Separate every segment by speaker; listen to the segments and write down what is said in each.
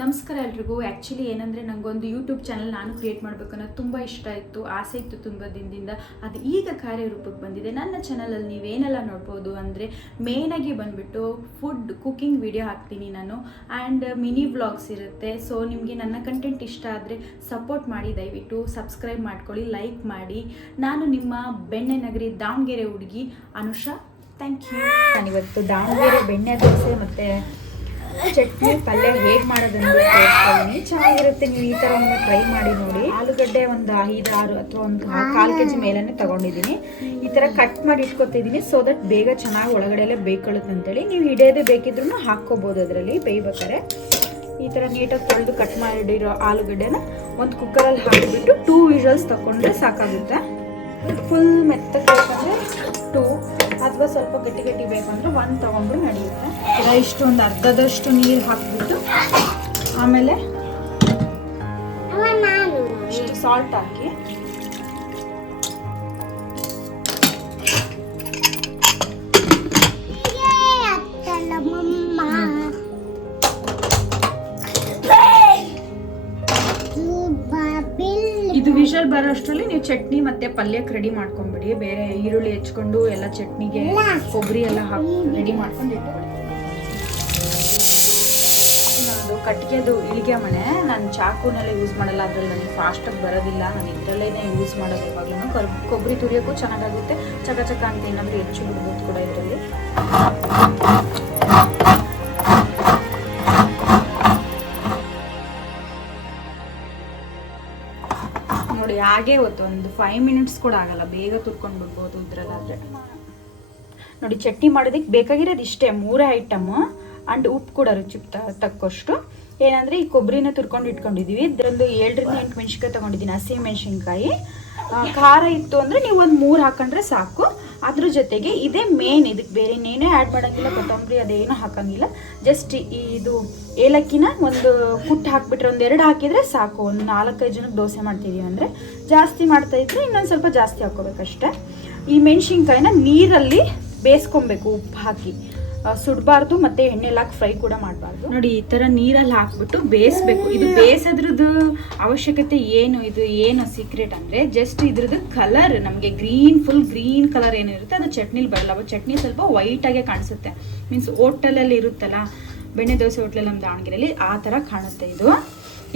Speaker 1: ನಮಸ್ಕಾರ ಎಲ್ರಿಗೂ. ಆ್ಯಕ್ಚುಲಿ ಏನಂದರೆ ನನಗೊಂದು ಯೂಟ್ಯೂಬ್ ಚಾನಲ್ ನಾನು ಕ್ರಿಯೇಟ್ ಮಾಡಬೇಕು ಅನ್ನೋದು ತುಂಬ ಇಷ್ಟ ಇತ್ತು, ಆಸೆ ಇತ್ತು ತುಂಬ ದಿನದಿಂದ. ಅದು ಈಗ ಕಾರ್ಯರೂಪಕ್ಕೆ ಬಂದಿದೆ. ನನ್ನ ಚಾನಲಲ್ಲಿ ನೀವೇನೆಲ್ಲ ನೋಡ್ಬೋದು ಅಂದರೆ ಮೇನಾಗಿ ಬಂದುಬಿಟ್ಟು ಫುಡ್ ಕುಕಿಂಗ್ ವಿಡಿಯೋ ಹಾಕ್ತೀನಿ ನಾನು. ಆ್ಯಂಡ್ ಮಿನಿ ವ್ಲಾಗ್ಸ್ ಇರುತ್ತೆ. ಸೊ ನಿಮಗೆ ನನ್ನ ಕಂಟೆಂಟ್ ಇಷ್ಟ ಆದರೆ ಸಪೋರ್ಟ್ ಮಾಡಿ, ದಯವಿಟ್ಟು ಸಬ್ಸ್ಕ್ರೈಬ್ ಮಾಡ್ಕೊಳ್ಳಿ ಲೈಕ್ ಮಾಡಿ. ನಾನು ನಿಮ್ಮ ಬೆಣ್ಣೆ ನಗರಿ ದಾವಣಗೆರೆ ಹುಡುಗಿ ಅನುಷಾ. ಥ್ಯಾಂಕ್ ಯು ನಾನಿವತ್ತು ದಾವಣಗೆರೆ ಬೆಣ್ಣೆ ದೋಸೆ ಮತ್ತು ಚಟ್ನಿ ಪಲ್ಯ ಹೇಗೆ ಮಾಡೋದಂತ ತೋರಿಸ್ತೀನಿ ಚೆನ್ನಾಗಿರುತ್ತೆ ನೀವು ಈ ಥರ ಒಂದು ಟ್ರೈ ಮಾಡಿ ನೋಡಿ. ಆಲೂಗಡ್ಡೆ ಒಂದು ಐದು ಆರು ಅಥವಾ ಒಂದು ಕಾಲು ಕೆ ಜಿ ಮೇಲೇ ತಗೊಂಡಿದ್ದೀನಿ. ಈ ಥರ ಕಟ್ ಮಾಡಿ ಇಟ್ಕೊತಿದ್ದೀನಿ ಸೊ ದಟ್ ಬೇಗ ಚೆನ್ನಾಗಿ ಒಳಗಡೆ ಎಲ್ಲ ಬೇಯ್ಕೊಳ್ಳುತ್ತೆ ಅಂತೇಳಿ. ನೀವು ಹಿಡಿಯೋದೇ ಬೇಕಿದ್ರೂ ಹಾಕ್ಕೋಬೋದು ಅದರಲ್ಲಿ ಬೇಯ್ಬೇಕಾರೆ ಈ ಥರ ನೀಟಾಗಿ ತೊಳೆದು ಕಟ್ ಮಾಡಿರೋ ಆಲೂಗಡ್ಡೆನ ಒಂದು ಕುಕ್ಕರಲ್ಲಿ ಹಾಕಿಬಿಟ್ಟು ಟೂ ವಿಷಲ್ಸ್ ತಗೊಂಡ್ರೆ ಸಾಕಾಗುತ್ತೆ. ಫುಲ್ ಮೆತ್ತಗೆ ಬೇಕಂದ್ರೆ ಟೂ ಅಥವಾ ಸ್ವಲ್ಪ ಗಟ್ಟಿ ಗಟ್ಟಿ ಬೇಕಂದ್ರೆ ಒನ್ ತಗೊಂಡ್ರು ನಡೆಯುತ್ತೆ. ಇಷ್ಟು ಒಂದು ಅರ್ಧದಷ್ಟು ನೀರು ಹಾಕಿಬಿಟ್ಟು ಆಮೇಲೆ ಇಷ್ಟು ಸಾಲ್ಟ್ ಹಾಕಿ. ಅಷ್ಟರಲ್ಲಿ ನೀವು ಚಟ್ನಿ ಮತ್ತೆ ಪಲ್ಯಕ್ಕೆ ರೆಡಿ ಮಾಡ್ಕೊಂಬಿಡಿ. ಬೇರೆ ಈರುಳ್ಳಿ ಹೆಚ್ಕೊಂಡು ಎಲ್ಲ ಚಟ್ನಿಗೆ ಕೊಬ್ಬರಿ ಎಲ್ಲ ಹಾಕಿ ರೆಡಿ ಮಾಡ್ಕೊಂಡು ಇಟ್ಕೊಳ್ಳಿ ಕಟ್ಟಿಗೆದು ಇಳಿಗೆ ಮನೆ. ನಾನು ಚಾಕುನೆಲ್ಲ ಯೂಸ್ ಮಾಡಲ್ಲ, ಅದ್ರಲ್ಲಿ ನನಗೆ ಫಾಸ್ಟಾಗಿ ಬರೋದಿಲ್ಲ. ನಾನು ಇದರಲ್ಲೇ ಯೂಸ್ ಮಾಡೋದು ಇವಾಗಲೂ ಕರ್ ಕೊಬ್ಬರಿ ತುರಿಯೋಕ್ಕೂ ಚೆನ್ನಾಗಾಗುತ್ತೆ. ಚಕ ಚಕ ಅಂತ ಏನಾದರೂ ಹೆಚ್ಚು ಬಿಡ್ಬೋದು ಕೂಡ ಇದರಲ್ಲಿ. ನೋಡಿ, ಹಾಗೆ ಹೊತ್ತು ಒಂದು ಫೈವ್ ಮಿನಿಟ್ಸ್ ಕೂಡ ಆಗಲ್ಲ. ಬೇಗ ತುರ್ಕೊಂಡು ಬಿಡ್ಬೋದು ಇದ್ರಲ್ಲಾದ್ರೆ. ನೋಡಿ, ಚಟ್ನಿ ಮಾಡೋದಕ್ಕೆ ಬೇಕಾಗಿರೋದು ಇಷ್ಟೇ. ಮೂರೇ ಐಟಮ್ ಅಂಡ್ ಉಪ್ಪು ಕೂಡ ರುಚಿ ತಕ್ಕಷ್ಟು. ಏನಂದರೆ, ಈ ಕೊಬ್ಬರಿನ ತುರ್ಕೊಂಡು ಇಟ್ಕೊಂಡಿದ್ದೀವಿ ಇದ್ರಲ್ಲಿ ಏಳರಿಂದ ಎಂಟು ಮೆಣಸಿನ್ಕಾಯಿ ತಗೊಂಡಿದ್ದೀನಿ. ಹಸಿ ಮೆಣಸಿನ್ಕಾಯಿ. ಖಾರ ಇತ್ತು ಅಂದರೆ ನೀವು ಒಂದು ಮೂರು ಹಾಕೊಂಡ್ರೆ ಸಾಕು. ಅದ್ರ ಜೊತೆಗೆ ಇದೇ ಮೇನ್ ಇದಕ್ಕೆ ಬೇರೆ ಇನ್ನೇನೇ ಆ್ಯಡ್ ಮಾಡೋಂಗಿಲ್ಲ, ಕೊತ್ತಂಬರಿ ಅದೇನು ಹಾಕೋಂಗಿಲ್ಲ. ಜಸ್ಟ್ ಇದು ಏಲಕ್ಕಿನ ಒಂದು ಕುಟ್ಟು ಹಾಕ್ಬಿಟ್ರೆ ಒಂದು ಎರಡು ಹಾಕಿದರೆ ಸಾಕು. ಒಂದು ನಾಲ್ಕೈದು ಜನಕ್ಕೆ ದೋಸೆ ಮಾಡ್ತಿದ್ದೀವಿ ಅಂದರೆ ಜಾಸ್ತಿ ಮಾಡ್ತಾ ಇದ್ರೆ ಇನ್ನೊಂದು ಸ್ವಲ್ಪ ಜಾಸ್ತಿ ಹಾಕ್ಕೋಬೇಕಷ್ಟೆ. ಈ ಮೆಣಸಿನ್ಕಾಯಿನ ನೀರಲ್ಲಿ ಬೇಯಿಸ್ಕೊಬೇಕು ಉಪ್ಪು ಹಾಕಿ. ಸುಡಬಾರ್ದು ಮತ್ತೆ ಎಣ್ಣೆಲಿ ಹಾಕಿ ಫ್ರೈ ಕೂಡ ಮಾಡಬಾರ್ದು. ನೋಡಿ, ಈ ಥರ ನೀರಲ್ಲಿ ಹಾಕ್ಬಿಟ್ಟು ಬೇಯಿಸ್ಬೇಕು. ಇದು ಬೇಯಿಸೋದ್ರದ್ದು ಅವಶ್ಯಕತೆ ಏನು? ಇದು ಏನು ಸೀಕ್ರೆಟ್ ಅಂದರೆ ಜಸ್ಟ್ ಇದ್ರದ್ದು ಕಲರ್ ನಮಗೆ ಗ್ರೀನ್ ಫುಲ್ ಗ್ರೀನ್ ಕಲರ್ ಏನಿರುತ್ತೆ ಅದು ಚಟ್ನಿಲಿ ಬರಲ್ಲ. ಅವಾಗ ಚಟ್ನಿ ಸ್ವಲ್ಪ ವೈಟಾಗೆ ಕಾಣಿಸುತ್ತೆ. ಮೀನ್ಸ್ ಹೋಟೆಲಲ್ಲಿ ಇರುತ್ತಲ್ಲ, ಬೆಣ್ಣೆ ದೋಸೆ ಹೋಟ್ಲಲ್ಲಿ ನಮ್ಮ ದಾವಣಗೆರೆಯಲ್ಲಿ ಆ ಥರ ಕಾಣುತ್ತೆ ಇದು.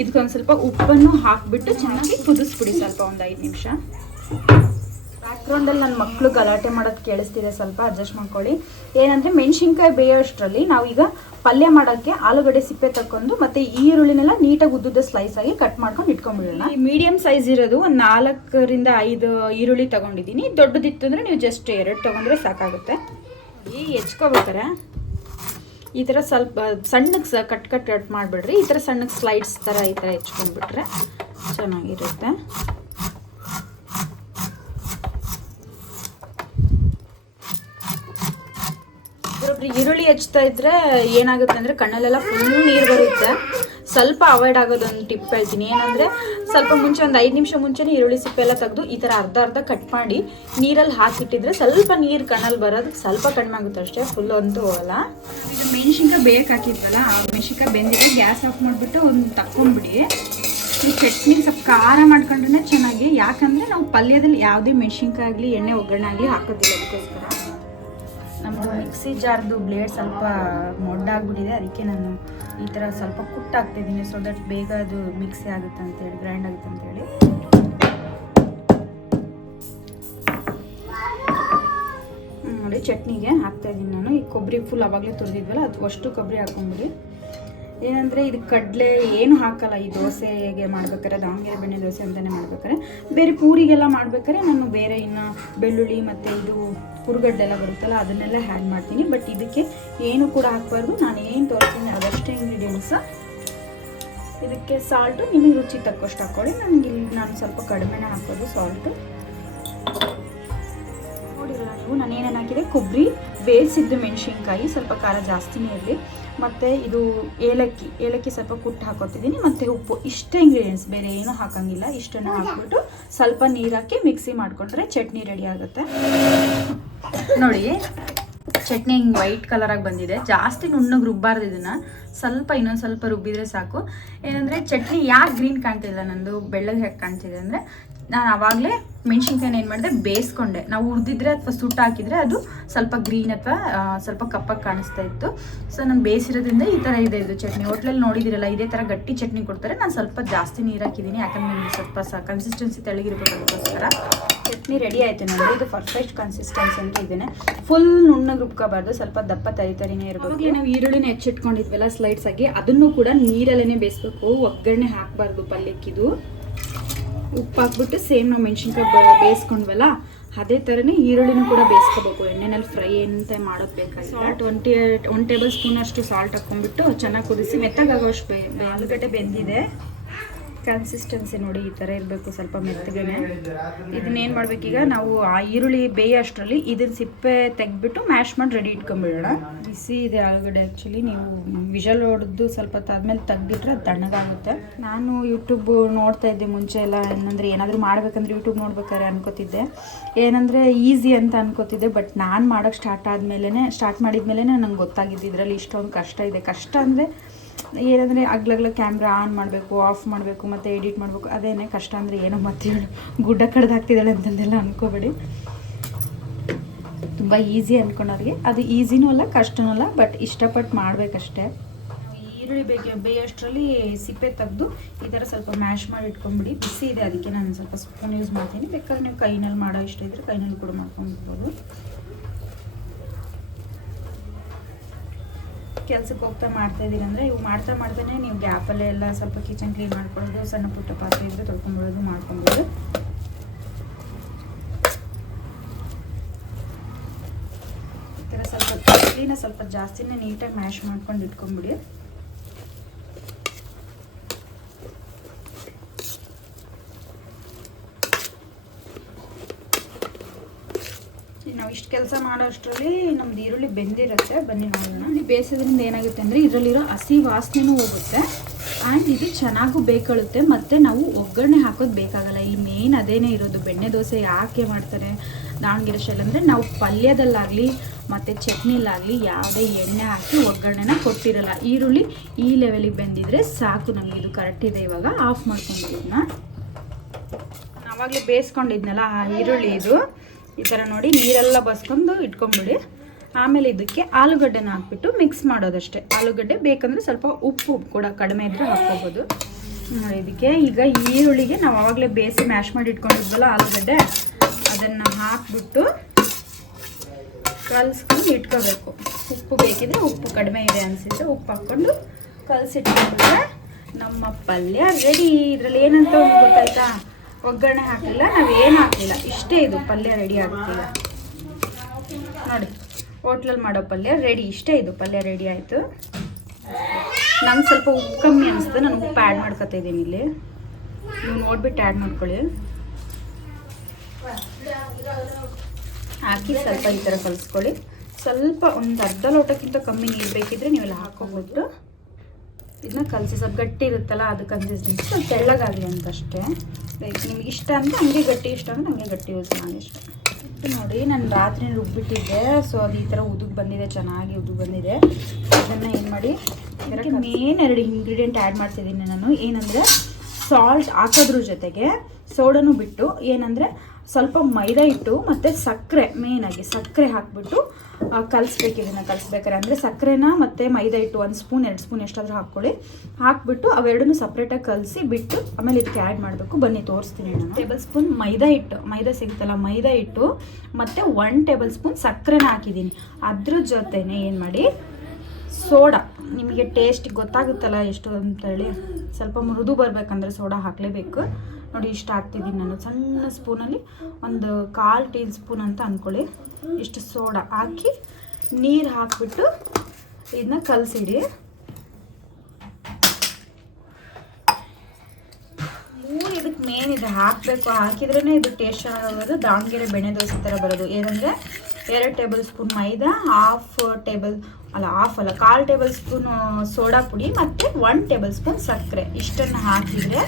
Speaker 1: ಇದಕ್ಕೊಂದು ಸ್ವಲ್ಪ ಉಪ್ಪನ್ನು ಹಾಕ್ಬಿಟ್ಟು ಚೆನ್ನಾಗಿ ಕುದಿಸ್ಬಿಡಿ ಸ್ವಲ್ಪ ಒಂದು ಐದು ನಿಮಿಷ. ಬ್ಯಾಕ್ಗ್ರೌಂಡಲ್ಲಿ ನನ್ನ ಮಕ್ಕಳು ಗಲಾಟೆ ಮಾಡೋದು ಕೇಳಿಸ್ತಿದೆ ಸ್ವಲ್ಪ ಅಡ್ಜಸ್ಟ್ ಮಾಡ್ಕೊಳ್ಳಿ. ಏನಂದರೆ ಮೆಣಸಿನ್ಕಾಯಿ ಬೇಯೋಷ್ಟರಲ್ಲಿ ನಾವೀಗ ಪಲ್ಯ ಮಾಡೋಕ್ಕೆ ಆಲೂಗಡ್ಡೆ ಸಿಪ್ಪೆ ತಕ್ಕೊಂಡು ಮತ್ತು ಈರುಳ್ಳಿನೆಲ್ಲ ನೀಟಾಗಿ ಉದ್ದುದ್ದ ಸ್ಲೈಸ್ ಆಗಿ ಕಟ್ ಮಾಡ್ಕೊಂಡು ಇಟ್ಕೊಂಡ್ಬಿಡೋಣ. ಈ ಮೀಡಿಯಂ ಸೈಜ್ ಇರೋದು ಒಂದು ನಾಲ್ಕರಿಂದ ಐದು ಈರುಳ್ಳಿ ತಗೊಂಡಿದ್ದೀನಿ. ದೊಡ್ಡದಿತ್ತು ಅಂದರೆ ನೀವು ಜಸ್ಟ್ ಎರಡು ತೊಗೊಂಡ್ರೆ ಸಾಕಾಗುತ್ತೆ. ಈ ಹೆಚ್ಕೋಬೇಕಾರೆ? ಈ ಥರ ಸ್ವಲ್ಪ ಸಣ್ಣಕ್ಕೆ ಕಟ್ ಕಟ್ ಕಟ್ ಮಾಡಿಬಿಡ್ರಿ. ಈ ಥರ ಸಣ್ಣಕ್ಕೆ ಸ್ಲೈಡ್ಸ್ ಥರ ಈ ಥರ ಹೆಚ್ಕೊಂಡ್ಬಿಟ್ರೆ ಚೆನ್ನಾಗಿರುತ್ತೆ. ಒಬ್ಬೊಬ್ರು ಈರುಳ್ಳಿ ಹಚ್ತಾ ಇದ್ರೆ ಏನಾಗುತ್ತೆ ಅಂದರೆ ಕಣ್ಣಲ್ಲೆಲ್ಲ ಫುಲ್ ನೀರು ಬರುತ್ತೆ. ಸ್ವಲ್ಪ ಅವಾಯ್ಡ್ ಆಗೋದೊಂದು ಟಿಪ್ ಹೇಳ್ತೀನಿ. ಏನಂದರೆ ಸ್ವಲ್ಪ ಮುಂಚೆ ಒಂದು ಐದು ನಿಮಿಷ ಮುಂಚೆನೇ ಈರುಳ್ಳಿ ಸಿಪ್ಪೆ ಎಲ್ಲ ತೆಗೆದು ಈ ಥರ ಅರ್ಧ ಅರ್ಧ ಕಟ್ ಮಾಡಿ ನೀರಲ್ಲಿ ಹಾಕಿಟ್ಟಿದ್ರೆ ಸ್ವಲ್ಪ ನೀರು ಕಣ್ಣಲ್ಲಿ ಬರೋದು ಸ್ವಲ್ಪ ಕಡಿಮೆ ಆಗುತ್ತೆ ಅಷ್ಟೇ ಫುಲ್ ಅಂತೂ ಹೋಗಲ್ಲ. ಇದು ಮೆಣಸಿನ್ಕಾಯಿ ಬೇಯಕ್ಕೆ ಹಾಕಿದ್ವಲ್ಲ ಆ ಮೆಣಸಿನ್ಕಾಯಿ ಬೆಂದಿದೆ ಗ್ಯಾಸ್ ಆಫ್ ಮಾಡಿಬಿಟ್ಟು ಒಂದು ತಕ್ಕೊಂಡ್ಬಿಡಿ. ಈ ಚಟ್ನಿ ಸ್ವಲ್ಪ ಖಾರ ಮಾಡ್ಕೊಂಡ್ರೆ ಚೆನ್ನಾಗಿ, ಯಾಕಂದರೆ ನಾವು ಪಲ್ಯದಲ್ಲಿ ಯಾವುದೇ ಮೆಣಸಿನ್ಕಾಯಿ ಆಗಲಿ, ಎಣ್ಣೆ ಒಗ್ಗರಣೆ ಆಗಲಿ ಹಾಕೋದಿಲ್ಲ ಅದಕ್ಕೋಸ್ಕರ. ನಮ್ಮದು ಮಿಕ್ಸಿ ಜಾರ್ದು ಬ್ಲೇಡ್ ಸ್ವಲ್ಪ ಮೊಡ್ಡಾಗ್ಬಿಟ್ಟಿದೆ. ಅದಕ್ಕೆ ನಾನು ಈ ಥರ ಸ್ವಲ್ಪ ಕುಟ್ಟು ಹಾಕ್ತಿದ್ದೀನಿ ಸೊ ದಟ್ ಬೇಗ ಅದು ಮಿಕ್ಸಿ ಆಗುತ್ತೆ ಅಂತೇಳಿ ಗ್ರೈಂಡ್ ಆಗುತ್ತೆ ಅಂತೇಳಿ ನೋಡಿ, ಚಟ್ನಿಗೆ ಹಾಕ್ತಾ ಇದ್ದೀನಿ ನಾನು. ಈ ಕೊಬ್ಬರಿ ಫುಲ್ ಅವಾಗಲೇ ತುರಿದಿದ್ವಲ್ಲ, ಅದು ಅಷ್ಟು ಕೊಬ್ಬರಿ ಹಾಕೊಂಬಿಡಿ. ಏನಂದರೆ ಇದು ಕಡಲೆ ಏನು ಹಾಕಲ್ಲ, ಈ ದೋಸೆಗೆ ಮಾಡ್ಬೇಕಾದ್ರೆ ದಾವಣಗೆರೆ ಬೆಣ್ಣೆ ದೋಸೆ ಅಂತಲೇ ಮಾಡ್ಬೇಕಾದ್ರೆ ಬೇರೆ ಪೂರಿಗೆಲ್ಲ ಮಾಡ್ಬೇಕಾದ್ರೆ ನಾನು ಬೇರೆ ಇನ್ನು ಬೆಳ್ಳುಳ್ಳಿ ಮತ್ತು ಇದು ಹುರುಗಡ್ಡೆ ಎಲ್ಲ ಬರುತ್ತಲ್ಲ, ಅದನ್ನೆಲ್ಲ ಹ್ಯಾಡ್ ಮಾಡ್ತೀನಿ. ಬಟ್ ಇದಕ್ಕೆ ಏನು ಕೂಡ ಹಾಕಬಾರ್ದು. ನಾನು ಏನು ತೋರಿಸ್ತೀನಿ ಅದಷ್ಟೇ ಇಂಗ್ರೀಡಿಯೆಂಟ್ಸ ಇದಕ್ಕೆ ಸಾಲ್ಟು ನಿಮಗೆ ರುಚಿ ತಕ್ಕಷ್ಟು ಹಾಕ್ಕೊಳ್ಳಿ. ನನಗೆ ಇಲ್ಲಿ ನಾನು ಸ್ವಲ್ಪ ಕಡಿಮೆನೇ ಹಾಕೋದು ಸಾಲ್ಟು ನೋಡಿರಲ್ಲ ನೀವು? ನಾನು ಏನೇನು ಹಾಕಿದೆ? ಕೊಬ್ಬರಿ ಬೇಯಿಸಿದ್ದು ಮೆಣಸಿನ್ಕಾಯಿ, ಸ್ವಲ್ಪ ಖಾರ ಜಾಸ್ತಿನೇ ಇರಲಿ. ಮತ್ತು ಇದು ಏಲಕ್ಕಿ ಏಲಕ್ಕಿ ಸ್ವಲ್ಪ ಕುಟ್ಟು ಹಾಕೋತಿದ್ದೀನಿ ಮತ್ತು ಉಪ್ಪು, ಇಷ್ಟೇ ಇಂಗ್ರೀಡಿಯೆಂಟ್ಸ್ ಬೇರೆ ಏನೂ ಹಾಕೋಂಗಿಲ್ಲ. ಇಷ್ಟನ್ನು ಹಾಕ್ಬಿಟ್ಟು ಸ್ವಲ್ಪ ನೀರು ಹಾಕಿ ಮಿಕ್ಸಿ ಮಾಡಿಕೊಂಡ್ರೆ ಚಟ್ನಿ ರೆಡಿ ಆಗುತ್ತೆ. ನೋಡಿ, ಚಟ್ನಿ ಹಿಂಗೆ ವೈಟ್ ಕಲರಾಗಿ ಬಂದಿದೆ. ಜಾಸ್ತಿ ನುಣ್ಣಗೆ ರುಬ್ಬಾರ್ದು ಇದನ್ನ. ಸ್ವಲ್ಪ, ಇನ್ನೊಂದು ಸ್ವಲ್ಪ ರುಬ್ಬಿದ್ರೆ ಸಾಕು. ಏನಂದರೆ, ಚಟ್ನಿ ಯಾಕೆ ಗ್ರೀನ್ ಕಾಣ್ತಿಲ್ಲ ನಂದು. ಬೆಳ್ಳಗೆ ಹೇಗೆ ಕಾಣ್ತಿದೆ ಅಂದರೆ ನಾನು ಆವಾಗಲೇ ಮೆಣಸಿನ್ಕಾಯಿನ ಏನು ಮಾಡಿದೆ? ಬೇಯಿಸ್ಕೊಂಡೆ. ನಾವು ಹುರಿದಿದ್ರೆ ಅಥವಾ ಸುಟ್ಟು ಹಾಕಿದ್ರೆ ಅದು ಸ್ವಲ್ಪ ಗ್ರೀನ್ ಅಥವಾ ಸ್ವಲ್ಪ ಕಪ್ಪಾಗಿ ಕಾಣಿಸ್ತಾ ಇತ್ತು. ಸೊ ನಾನು ಬೇಯಿಸಿರೋದ್ರಿಂದ ಈ ಥರ ಇದೆ ಇದು ಚಟ್ನಿ. ಹೋಟ್ಲಲ್ಲಿ ನೋಡಿದಿರಲ್ಲ, ಇದೇ ಥರ ಗಟ್ಟಿ ಚಟ್ನಿ ಕೊಡ್ತಾರೆ. ನಾನು ಸ್ವಲ್ಪ ಜಾಸ್ತಿ ನೀರು ಹಾಕಿದ್ದೀನಿ ಯಾಕಂದ್ರೆ ನಿಮಗೆ ಸ್ವಲ್ಪ ಸ ಕನ್ಸಿಸ್ಟೆನ್ಸಿ ತೆಳಗಿರ್ಬೇಕು ಅದಕ್ಕೋಸ್ಕರ ಚಟ್ನಿ ರೆಡಿ ಆಯಿತು ನೋಡಿ ಇದು ಪರ್ಫೆಕ್ಟ್ ಕನ್ಸಿಸ್ಟೆನ್ಸಿ ಅಂತ ಇದ್ದೇನೆ. ಫುಲ್ ನುಣ್ಣಗೆ ರುಬ್ಕೋಬಾರ್ದು. ಸ್ವಲ್ಪ ದಪ್ಪ ತರಿ ತರಿನೇ ಇರಬೇಕು. ನಾವು ಈರುಳ್ಳಿನ ಹೆಚ್ಚಿಟ್ಕೊಂಡಿದ್ವಲ್ಲ ಸ್ಲೈಡ್ಸ್ ಆಗಿ ಅದನ್ನು ಕೂಡ ನೀರಲ್ಲೇ ಬೇಯಿಸ್ಬೇಕು. ಒಗ್ಗರಣೆ ಹಾಕಬಾರ್ದು ಪಲ್ಯಕ್ಕಿದು ಉಪ್ಪು ಹಾಕ್ಬಿಟ್ಟು ಸೇಮ್ ನಾವು ಮೆಣಸಿನ್ಕಾಯಿ ಬೇಯಿಸ್ಕೊಂಡ್ವಲ್ಲ, ಅದೇ ಥರನೇ ಈರುಳ್ಳಿನೂ ಕೂಡ ಬೇಯಿಸ್ಕೋಬೇಕು. ಎಣ್ಣೆನಲ್ಲಿ ಫ್ರೈ ಅಂತ ಮಾಡೋದು ಬೇಕಾಗಿ ಸಾಲ್ಟ್ ಒನ್ ಒನ್ ಟೇಬಲ್ ಸ್ಪೂನಷ್ಟು ಸಾಲ್ಟ್ ಹಾಕ್ಕೊಂಡ್ಬಿಟ್ಟು ಚೆನ್ನಾಗಿ ಕುದಿಸಿ, ಮೆತ್ತಗಾಗೋಷ್ಟು ಬೇ- ಆಲೂಗಡ್ಡೆ ಬೆಂದಿದೆ. ಕನ್ಸಿಸ್ಟೆನ್ಸಿ ನೋಡಿ ಈ ಥರ ಇರಬೇಕು ಸ್ವಲ್ಪ ಮೆತ್ತಗೆನೆ. ಇದನ್ನೇನು ಮಾಡಬೇಕೀಗ ನಾವು ಆ ಈರುಳ್ಳಿ ಬೇಯೋ ಅಷ್ಟರಲ್ಲಿ ಇದನ್ನ ಸಿಪ್ಪೆ ತೆಗೆದ್ಬಿಟ್ಟು ಮ್ಯಾಶ್ ಮಾಡಿ ರೆಡಿ ಇಟ್ಕೊಂಡ್ಬಿಡೋಣ ಬಿಸಿ ಇದೆ ಆಲೂಗಡ್ಡೆ ಆ್ಯಕ್ಚುಲಿ ನೀವು ವಿಷಲ್ ಹೊಡೆದು ಸ್ವಲ್ಪ ತಾದ್ಮೇಲೆ ತೆಗ್ದಿಟ್ರೆ ಅದು ತಣ್ಣಗಾಗುತ್ತೆ. ನಾನು ಯೂಟ್ಯೂಬ್ ನೋಡ್ತಾ ಇದ್ದೆ ಮುಂಚೆ ಎಲ್ಲ, ಏನಂದರೆ ಏನಾದರೂ ಮಾಡ್ಬೇಕಂದ್ರೆ ಯೂಟ್ಯೂಬ್ ನೋಡ್ಬೇಕಾದ್ರೆ ಅನ್ಕೋತಿದ್ದೆ. ಏನಂದರೆ ಈಸಿ ಅಂತ ಅನ್ಕೋತಿದ್ದೆ ಬಟ್ ನಾನು ಮಾಡೋಕ್ಕೆ ಸ್ಟಾರ್ಟ್ ಆದಮೇಲೆ ಸ್ಟಾರ್ಟ್ ಮಾಡಿದ್ಮೇಲೆ ನಂಗೆ ಗೊತ್ತಾಗಿದ್ದು ಇದರಲ್ಲಿ ಇಷ್ಟೊಂದು ಕಷ್ಟ ಇದೆ. ಕಷ್ಟ ಅಂದರೆ ಏನಂದರೆ ಅಗ್ಲಗ್ಲ ಕ್ಯಾಮ್ರಾ ಆನ್ ಮಾಡಬೇಕು ಆಫ್ ಮಾಡಬೇಕು, ಮತ್ತು ಎಡಿಟ್ ಮಾಡಬೇಕು, ಅದೇನೇ ಕಷ್ಟ ಅಂದರೆ ಏನೋ ಮತ್ತೆ ಗುಡ್ಡ ಕಡ್ದಾಗ್ತಿದ್ದಾಳೆ ಅಂತಂದೆಲ್ಲ ಅನ್ಕೋಬೇಡಿ. ತುಂಬ ಈಸಿ ಅಂದ್ಕೊಂಡವ್ರಿಗೆ ಅದು ಈಸಿನೂ ಅಲ್ಲ, ಕಷ್ಟನೂ ಅಲ್ಲ ಬಟ್ ಇಷ್ಟಪಟ್ಟು ಮಾಡಬೇಕಷ್ಟೇ. ಈರುಳ್ಳಿ ಬೇಕೆ ಬೇಯೋಷ್ಟರಲ್ಲಿ ಸಿಪ್ಪೆ ತೆಗೆದು ಈ ಥರ ಸ್ವಲ್ಪ ಮ್ಯಾಶ್ ಮಾಡಿ ಇಟ್ಕೊಂಬಿಡಿ. ಬಿಸಿ ಇದೆ, ಅದಕ್ಕೆ ನಾನು ಸ್ವಲ್ಪ ಸ್ಪೂನ್ ಯೂಸ್ ಮಾಡ್ತೀನಿ. ಬೇಕಾದ್ರೆ ನೀವು ಕೈನಲ್ಲಿ ಮಾಡೋ ಇಷ್ಟ ಇದ್ದರೆ ಕೈನಲ್ಲಿ ಕೂಡ ಮಾಡ್ಕೊಂಡ್ಬಿಡ್ಬೋದು ಕೆಲ್ಸಕ್ಕೆ ಹೋಗ್ತಾ ಮಾಡ್ತಾ ಇದ್ದೀರಿ ಅಂದರೆ ಇವು ಮಾಡ್ತಾ ಮಾಡ್ತಾನೆ ನೀವು ಗ್ಯಾಪಲ್ಲೇ ಎಲ್ಲ ಸ್ವಲ್ಪ ಕಿಚನ್ ಕ್ಲೀನ್ ಮಾಡ್ಕೊಳ್ಳೋದು, ಸಣ್ಣ ಪುಟ್ಟ ಪಾತ್ರೆ ಇದ್ದರೆ ತೊಳ್ಕೊಂಬಿಡೋದು ಮಾಡ್ಕೊಬೋದು. ಈ ಥರ ಸ್ವಲ್ಪ ಕ್ಲೀನ ಸ್ವಲ್ಪ ಜಾಸ್ತಿನೇ ನೀಟಾಗಿ ಮ್ಯಾಶ್ ಮಾಡ್ಕೊಂಡು ಇಟ್ಕೊಂಬಿಡಿ. ನಾವು ಇಷ್ಟು ಕೆಲಸ ಮಾಡೋ ಅಷ್ಟರಲ್ಲಿ ನಮ್ದು ಈರುಳ್ಳಿ ಬೆಂದಿರುತ್ತೆ. ಬನ್ನಿ ನೋಡೋಣ. ನೀವು ಬೇಯಿಸೋದ್ರಿಂದ ಏನಾಗುತ್ತೆ ಅಂದರೆ ಇದರಲ್ಲಿರೋ ಹಸಿ ವಾಸನೆನೂ ಹೋಗುತ್ತೆ. ಆ್ಯಂಡ್ ಇದು ಚೆನ್ನಾಗೂ ಬೇಕಳುತ್ತೆ. ಮತ್ತು ನಾವು ಒಗ್ಗರಣೆ ಹಾಕೋದು ಬೇಕಾಗಲ್ಲ. ಇಲ್ಲಿ ಮೇನ್ ಅದೇನೇ ಇರೋದು. ಬೆಣ್ಣೆ ದೋಸೆ ಯಾಕೆ ಮಾಡ್ತಾರೆ? ದಾವಣಗೆರೆ ಶೈಲಿ ಅಂದರೆ ನಾವು ಪಲ್ಯದಲ್ಲಾಗಲಿ, ಮತ್ತು ಚಟ್ನಿಲಾಗಲಿ ಯಾವುದೇ ಎಣ್ಣೆ ಹಾಕಿ ಒಗ್ಗರಣೆನ ಕೊಟ್ಟಿರಲ್ಲ. ಈರುಳ್ಳಿ ಈ ಲೆವೆಲಿಗೆ ಬೆಂದಿದ್ರೆ ಸಾಕು ನಮಗೆ. ಇದು ಕರೆಕ್ಟ್ ಇದೆ ಇವಾಗ. ಆಫ್ ಮಾಡ್ಕೊಂಡಿರೋದನ್ನ ಆವಾಗಲೇ ಬೇಯಿಸ್ಕೊಂಡಿದ್ನಲ್ಲ ಆ ಈರುಳ್ಳಿ ಇದು. ಈ ಥರ ನೋಡಿ ನೀರೆಲ್ಲ ಬಸ್ಕೊಂಡು ಇಟ್ಕೊಂಬಿಡಿ. ಆಮೇಲೆ ಇದಕ್ಕೆ ಆಲೂಗಡ್ಡೆನ ಹಾಕ್ಬಿಟ್ಟು ಮಿಕ್ಸ್ ಮಾಡೋದಷ್ಟೇ. ಆಲೂಗಡ್ಡೆ ಬೇಕಂದರೆ ಸ್ವಲ್ಪ ಉಪ್ಪು ಕೂಡ ಕಡಿಮೆ ಇದ್ದರೆ ಹಾಕ್ಕೋಬೋದು. ಇದಕ್ಕೆ ಈಗ ಈರುಳ್ಳಿಗೆ ನಾವು ಆವಾಗಲೇ ಬೇಯಿಸಿ ಮ್ಯಾಶ್ ಮಾಡಿ ಇಟ್ಕೊಂಡಿದ್ವಲ್ಲ ಆಲೂಗಡ್ಡೆ, ಅದನ್ನು ಹಾಕ್ಬಿಟ್ಟು ಕಲಸ್ಕೊಂಡು ಇಟ್ಕೋಬೇಕು. ಉಪ್ಪು ಬೇಕಿದ್ರೆ ಉಪ್ಪು ಕಡಿಮೆ ಇದೆ ಅನಿಸಿದ್ರೆ ಉಪ್ಪು ಹಾಕ್ಕೊಂಡು ಕಲಸಿಟ್ಕೊಂಡ್ರೆ ನಮ್ಮ ಪಲ್ಯ ರೆಡಿ ಇದರಲ್ಲಿ ಏನಂತ ಗೊತ್ತಾಯ್ತಾ? ಒಗ್ಗರಣೆ ಹಾಕಿಲ್ಲ, ನಾವು ಏನು ಹಾಕಿಲ್ಲ ಇಷ್ಟೇ ಇದು ಪಲ್ಯ ರೆಡಿ ಆಗ್ತಿಲ್ಲ ನೋಡಿ ಹೋಟ್ಲಲ್ಲಿ ಮಾಡೋ ಪಲ್ಯ ರೆಡಿ ಇಷ್ಟೇ ಇದು ಪಲ್ಯ ರೆಡಿ ಆಯಿತು. ನಂಗೆ ಸ್ವಲ್ಪ ಉಪ್ಪು ಕಮ್ಮಿ ಅನಿಸ್ತು ನಾನು ಉಪ್ಪು ಆ್ಯಡ್ ಮಾಡ್ಕೊತಾ ಇದ್ದೀನಿ ಇಲ್ಲಿ. ನೀವು ನೋಡ್ಬಿಟ್ಟು ಆ್ಯಡ್ ಮಾಡ್ಕೊಳ್ಳಿ. ಹಾಕಿ ಸ್ವಲ್ಪ ಈ ಥರ ಕಲಿಸ್ಕೊಳ್ಳಿ. ಸ್ವಲ್ಪ ಒಂದು ಅರ್ಧ ಲೋಟಕ್ಕಿಂತ ಕಮ್ಮಿ ನೀರು ಬೇಕಿದ್ರೆ ನೀವೆಲ್ಲ ಹಾಕೋಬಿಟ್ಟು ಇದನ್ನ ಕಲಸಿ, ಸ್ವಲ್ಪ ಗಟ್ಟಿ ಇರುತ್ತಲ್ಲ, ಅದು ಕನ್ಸಿಸ್ಟೆನ್ಸಿ ಸ್ವಲ್ಪ ತೆಳ್ಳಗಾಗಲಿ ಅಂತ ಅಷ್ಟೇ ನಿಮ್ಗೆ ಇಷ್ಟ ಅಂದರೆ ಹಂಗೆ ಗಟ್ಟಿ ಇಷ್ಟ ಅಂದರೆ ಹಂಗೆ ಗಟ್ಟಿ ಯೂಸ್ ಮಾಡಿ ಇಷ್ಟ. ನೋಡಿ ನಾನು ರಾತ್ರಿ ರುಬ್ಬಿಟ್ಟಿದ್ದೆ. ಸೊ ಅದು ಈ ಥರ ಉದುಗ್ ಬಂದಿದೆ ಚೆನ್ನಾಗಿ ಉದುಗ್ ಬಂದಿದೆ. ಅದನ್ನು ಏನು ಮಾಡಿ ಇದಕ್ಕೆ ಮೇನ್ ಎರಡು ಇಂಗ್ರೀಡಿಯೆಂಟ್ ಆ್ಯಡ್ ಮಾಡ್ತಿದ್ದೀನಿ ನಾನು. ಏನಂದರೆ ಸಾಲ್ಟ್ ಹಾಕೋದ್ರ ಜೊತೆಗೆ ಸೋಡನು ಬಿಟ್ಟು ಏನಂದರೆ ಸ್ವಲ್ಪ ಮೈದಾ ಹಿಟ್ಟು ಮತ್ತು ಸಕ್ಕರೆ ಮೇಯ್ನಾಗಿ ಸಕ್ಕರೆ ಹಾಕ್ಬಿಟ್ಟು ಕಲಿಸ್ಬೇಕು ಇದನ್ನು ಕಲಿಸ್ಬೇಕಾರೆ ಅಂದರೆ ಸಕ್ಕರೆನ ಮತ್ತು ಮೈದಾ ಹಿಟ್ಟು ಒಂದು ಸ್ಪೂನ್ ಎರಡು ಸ್ಪೂನ್ ಎಷ್ಟಾದರೂ ಹಾಕ್ಕೊಳ್ಳಿ. ಹಾಕ್ಬಿಟ್ಟು ಅವೆರಡನ್ನೂ ಸಪ್ರೇಟಾಗಿ ಕಲಸಿ ಬಿಟ್ಟು ಆಮೇಲೆ ಇದಕ್ಕೆ ಆ್ಯಡ್ ಮಾಡಬೇಕು. ಬನ್ನಿ ತೋರಿಸ್ತೀನಿ ನಾನು. ಟೇಬಲ್ ಸ್ಪೂನ್ ಮೈದಾ ಹಿಟ್ಟು ಮೈದಾ ಸಿಗುತ್ತಲ್ಲ ಮೈದಾ ಹಿಟ್ಟು ಮತ್ತು ಒನ್ ಟೇಬಲ್ ಸ್ಪೂನ್ ಸಕ್ಕರೆನ ಹಾಕಿದ್ದೀನಿ. ಅದ್ರ ಜೊತೆನೇ ಏನು ಮಾಡಿ? ಸೋಡಾ. ನಿಮಗೆ ಟೇಸ್ಟ್ ಗೊತ್ತಾಗುತ್ತಲ್ಲ ಎಷ್ಟು ಅಂತೇಳಿ. ಸ್ವಲ್ಪ ಮೃದು ಬರಬೇಕಂದ್ರೆ ಸೋಡಾ ಹಾಕಲೇಬೇಕು. ನೋಡಿ, ಇಷ್ಟು ಹಾಕ್ತಿದ್ದೀನಿ ನಾನು. ಸಣ್ಣ ಸ್ಪೂನಲ್ಲಿ ಒಂದು ಕಾಲು ಟೀ ಸ್ಪೂನ್ ಅಂತ ಅಂದ್ಕೊಳ್ಳಿ. ಇಷ್ಟು ಸೋಡಾ ಹಾಕಿ ನೀರು ಹಾಕ್ಬಿಟ್ಟು ಇದನ್ನ ಕಲಸಿಡಿ. ಮೂರು ಇದಕ್ಕೆ ಮೇನ್ ಇದೆ. ಹಾಕಬೇಕು. ಹಾಕಿದ್ರೇ ಇದು ಟೇಸ್ಟ್ ಚೆನ್ನಾಗೋದು ದಾವಣಗೆರೆ ಬೆಣ್ಣೆ ದೋಸೆ ಥರ ಬರೋದು. ಏನಂದರೆ ಎರಡು ಟೇಬಲ್ ಸ್ಪೂನ್ ಮೈದಾ ಹಾಫ್ ಟೇಬಲ್ ಅಲ್ಲ ಹಾಫ್ ಅಲ್ಲ, ಕಾಲು ಟೇಬಲ್ ಸ್ಪೂನ್ ಸೋಡಾ ಪುಡಿ ಮತ್ತು ಒನ್ ಟೇಬಲ್ ಸ್ಪೂನ್ ಸಕ್ಕರೆ. ಇಷ್ಟನ್ನು ಹಾಕಿದರೆ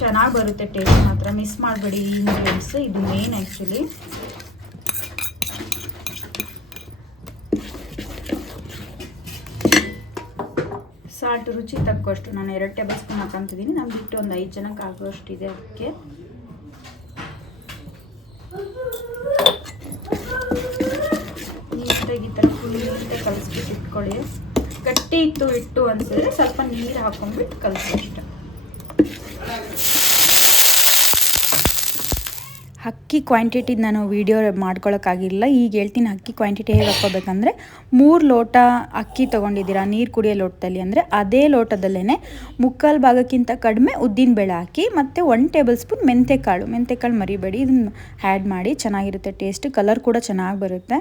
Speaker 1: ಚೆನ್ನಾಗಿ ಬರುತ್ತೆ ಟೇಸ್ಟ್ ಮಾತ್ರ. ಮಿಸ್ ಮಾಡಬೇಡಿ ಈ ಇಂಗ್ರೀಡಿಯೆಂಟ್ಸ್ ಇದು ಮೇನ್ ಆ್ಯಕ್ಚುಲಿ ಸಾಲ್ಟ್ ರುಚಿ ತಕ್ಕಷ್ಟು ನಾನು ಎರಡು ಟೇಬಲ್ ಸ್ಪೂನ್ ಹಾಕೊಂತಿದ್ದೀನಿ. ನಾನು ಬಿಟ್ಟು ಒಂದು ಐದು ಜನಕ್ಕೆ ಆಗುವಷ್ಟು ಇದೆ ಅದಕ್ಕೆ. ನೀಟಾಗಿ ಈ ಥರ ಫುಲ್ ನೀಟಾಗಿ ಕಲಿಸ್ಬಿಟ್ಟು ಇಟ್ಕೊಳ್ಳಿ. ಗಟ್ಟಿ ಇತ್ತು ಇಟ್ಟು ಅನಿಸಿದ್ರೆ ಸ್ವಲ್ಪ ನೀರು ಹಾಕೊಂಡ್ಬಿಟ್ಟು ಕಲಿಸಿ ಅಕ್ಕಿ ಕ್ವಾಂಟಿಟಿ ನಾನು ವೀಡಿಯೋ ಮಾಡ್ಕೊಳ್ಳೋಕ್ಕಾಗಿಲ್ಲ ಈಗ ಹೇಳ್ತೀನಿ ಅಕ್ಕಿ ಕ್ವಾಂಟಿಟಿ ಹೇಗೆ ಹಾಕ್ಕೋಬೇಕಂದ್ರೆ, ಮೂರು ಲೋಟ ಅಕ್ಕಿ ತೊಗೊಂಡಿದ್ದೀರಾ, ನೀರು ಕುಡಿಯೋ ಲೋಟದಲ್ಲಿ ಅಂದರೆ ಅದೇ ಲೋಟದಲ್ಲೇ ಮುಕ್ಕಾಲು ಭಾಗಕ್ಕಿಂತ ಕಡಿಮೆ ಉದ್ದಿನ ಬೇಳೆ ಹಾಕಿ ಮತ್ತು ಒನ್ ಟೇಬಲ್ ಸ್ಪೂನ್ ಮೆಂತೆಕಾಳು. ಮೆಂತೆಕಾಳು ಮರಿಬೇಡಿ, ಇದನ್ನು ಆ್ಯಡ್ ಮಾಡಿ ಚೆನ್ನಾಗಿರುತ್ತೆ ಟೇಸ್ಟ್ ಕಲರ್ ಕೂಡ ಚೆನ್ನಾಗಿ ಬರುತ್ತೆ.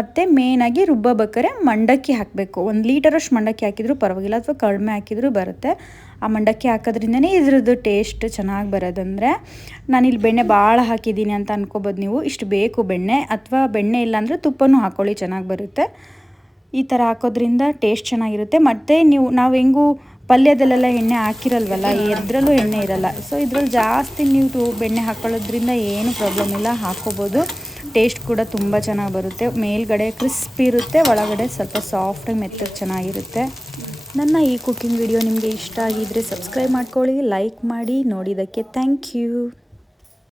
Speaker 1: ಮತ್ತು ಮೇಯ್ನಾಗಿ ರುಬ್ಬಬೇಕಾರೆ ಮಂಡಕ್ಕಿ ಹಾಕಬೇಕು. ಒಂದು ಲೀಟರಷ್ಟು ಮಂಡಕ್ಕಿ ಹಾಕಿದರೂ ಪರವಾಗಿಲ್ಲ, ಅಥವಾ ಕಡಿಮೆ ಹಾಕಿದರೂ ಬರುತ್ತೆ. ಆ ಮಂಡಕ್ಕಿ ಹಾಕೋದ್ರಿಂದನೇ ಇದ್ರದ್ದು ಟೇಸ್ಟ್ ಚೆನ್ನಾಗಿ ಬರೋದಂದರೆ ನಾನಿಲ್ಲಿ ಬೆಣ್ಣೆ ಭಾಳ ಹಾಕಿದ್ದೀನಿ ಅಂತ ಅನ್ಕೋಬೋದು ನೀವು. ಇಷ್ಟು ಬೇಕು ಬೆಣ್ಣೆ ಅಥವಾ ಬೆಣ್ಣೆ ಇಲ್ಲಾಂದರೆ ತುಪ್ಪನೂ ಹಾಕ್ಕೊಳ್ಳಿ ಚೆನ್ನಾಗಿ ಬರುತ್ತೆ. ಈ ಥರ ಹಾಕೋದ್ರಿಂದ ಟೇಸ್ಟ್ ಚೆನ್ನಾಗಿರುತ್ತೆ. ಮತ್ತು ನೀವು, ನಾವು ಹೆಂಗೂ ಪಲ್ಯದಲ್ಲೆಲ್ಲ ಎಣ್ಣೆ ಹಾಕಿರಲ್ವಲ್ಲ ಎದ್ರಲ್ಲೂ ಎಣ್ಣೆ ಇರಲ್ಲ. ಸೊ ಇದ್ರಲ್ಲಿ ಜಾಸ್ತಿ ನೀವು ಬೆಣ್ಣೆ ಹಾಕೊಳ್ಳೋದ್ರಿಂದ ಏನು ಪ್ರಾಬ್ಲಮ್ ಇಲ್ಲ ಹಾಕ್ಕೋಬೋದು ಟೇಸ್ಟ್ ಕೂಡ ತುಂಬ ಚೆನ್ನಾಗಿ ಬರುತ್ತೆ. ಮೇಲ್ಗಡೆ ಕ್ರಿಸ್ಪಿ ಇರುತ್ತೆ, ಒಳಗಡೆ ಸ್ವಲ್ಪ ಸಾಫ್ಟಾಗಿ ಮೆತ್ತಗೆ ಚೆನ್ನಾಗಿರುತ್ತೆ. ನನ್ನ ಈ ಕುಕ್ಕಿಂಗ್ ವಿಡಿಯೋ ನಿಮಗೆ ಇಷ್ಟ ಆಗಿದ್ದರೆ ಸಬ್ಸ್ಕ್ರೈಬ್ ಮಾಡ್ಕೊಳ್ಳಿ ಲೈಕ್ ಮಾಡಿ ನೋಡಿದ್ದಕ್ಕೆ ಥ್ಯಾಂಕ್ ಯು